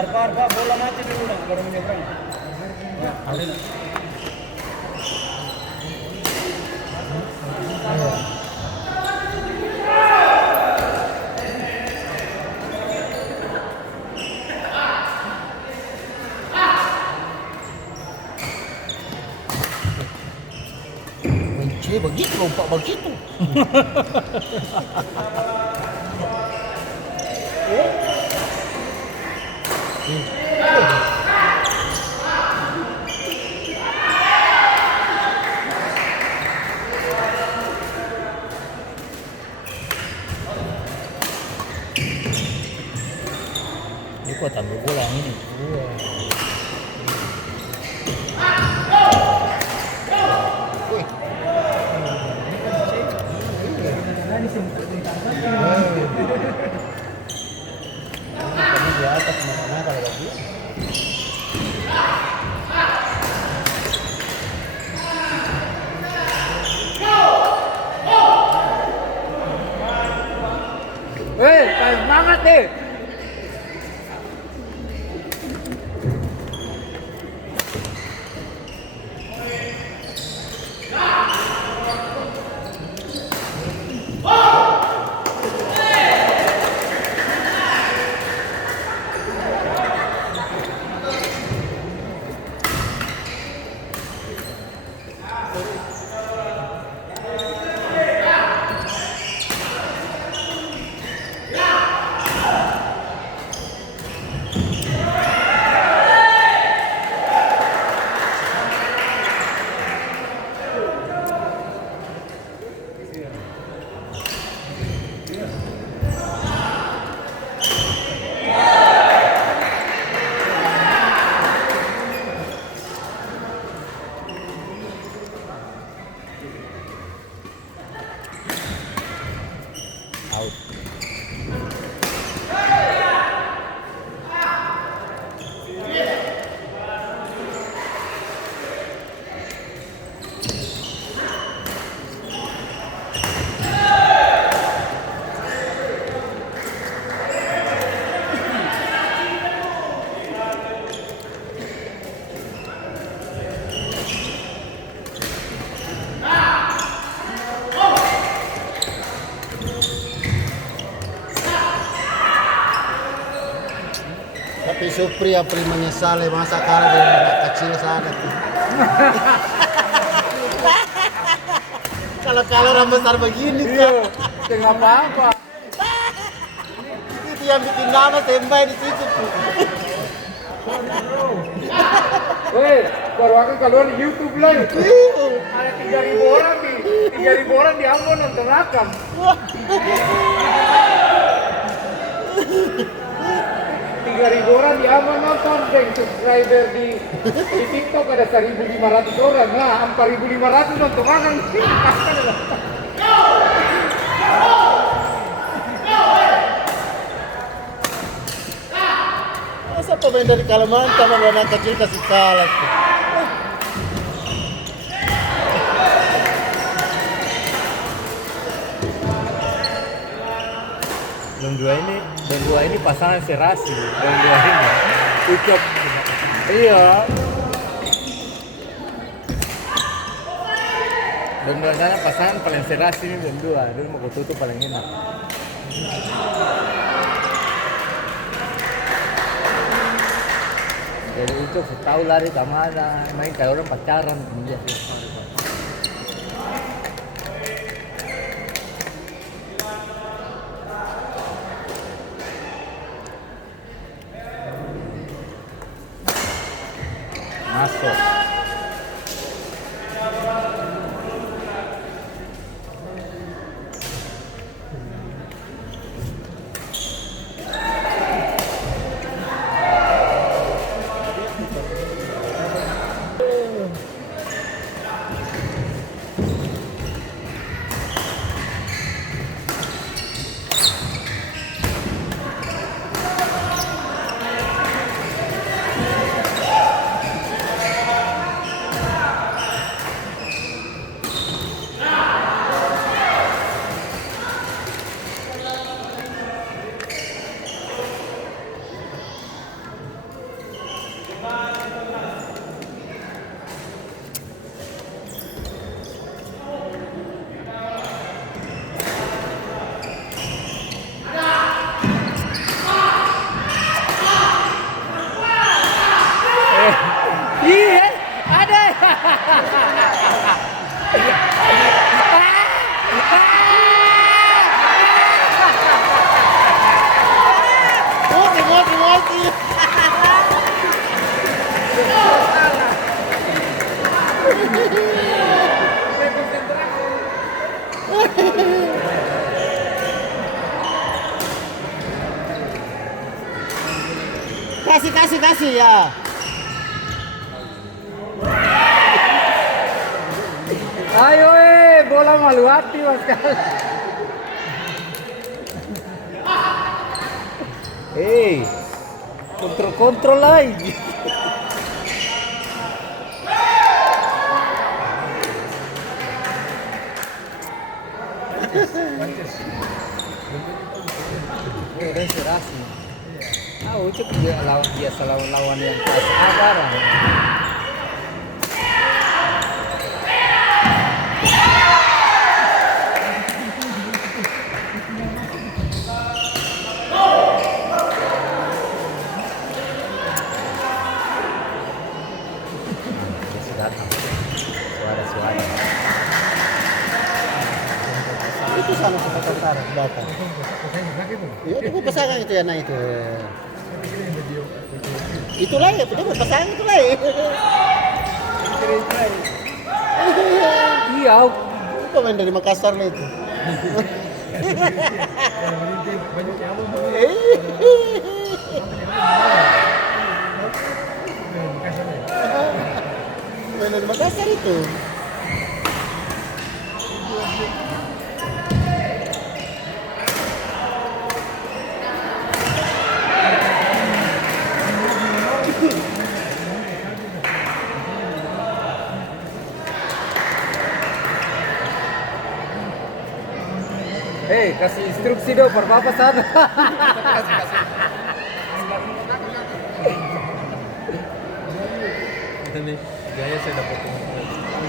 Arpa bola mati dulu lah baru menyeberang. Benci begitu, lompat begitu. Ini kok tambah bola ini. Kami di atas mana kalau lagi. Kayak semangat deh. Tapi Supri yang menyesal masa kalah dengan anak kecil sana. Kalau orang besar begini Iya, nggak apa-apa. itu yang bikin nama tembak di situ tuh. Baru akan keluar di YouTube lah. Ada 3.000 orang di 3.000 orang di Ambon nonton Akam. 3.000 orang di Ambon nonton, dan subscriber di TikTok ada 1.500 orang. Nah, 4.500 nonton Akam. Masa pemain dari Kalimantan sama anak kecil kasih kalah tuh. Dan dua ini pasangan serasi. Dan dua ini ucap. Iya. Dan dua-duanya pasangan paling serasi ini dan dua. Dulu mau tutup paling enak. Jadi itu tahu lari kemana, main kayak orang pacaran. Masuk. Saya konsentrasi. Kasih ya. Ayo bola malu hati mas kali. Kontrol lagi. Udah serasi. Ucup juga biasa lawan yang sabaran. Suara. Itu sana sepak tentara datang. Iya, itu pasangan itu ya, nah itu. Itulah ya, itu pasangan itulah ya. Iya, Pemain dari Makassar lah itu. Pemain dari Makassar itu. Kasih instruksi dong, apa sana. Gaya saya dapat